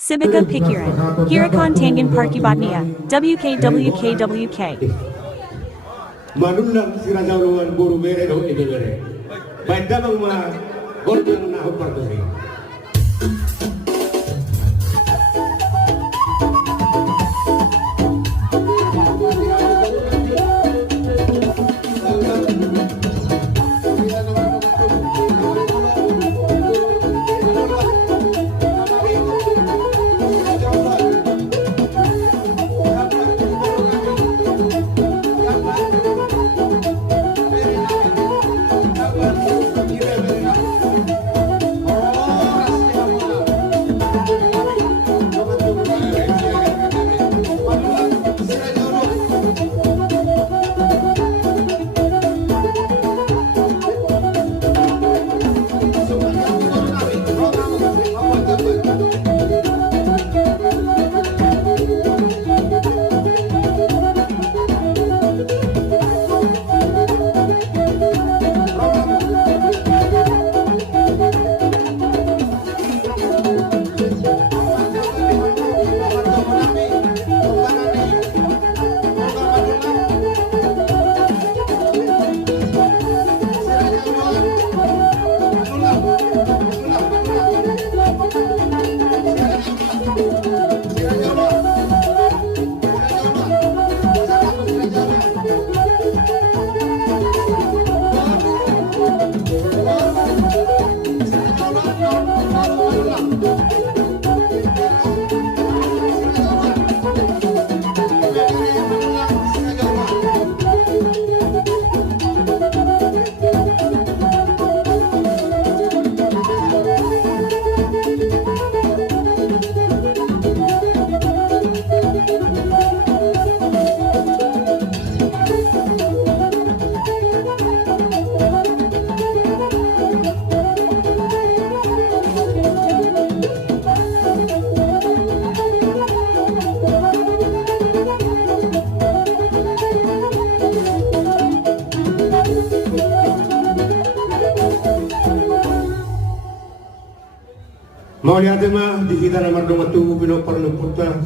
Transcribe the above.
Civica Pikiran, Girakan Tangan Parkibatnia, WKWKWK. Manulang si Raja Uluan buru bere do ebe bere. Baik damang ma gorjang nahu partosi. Mau lihat mah di kita nomor 2 pino perlu putar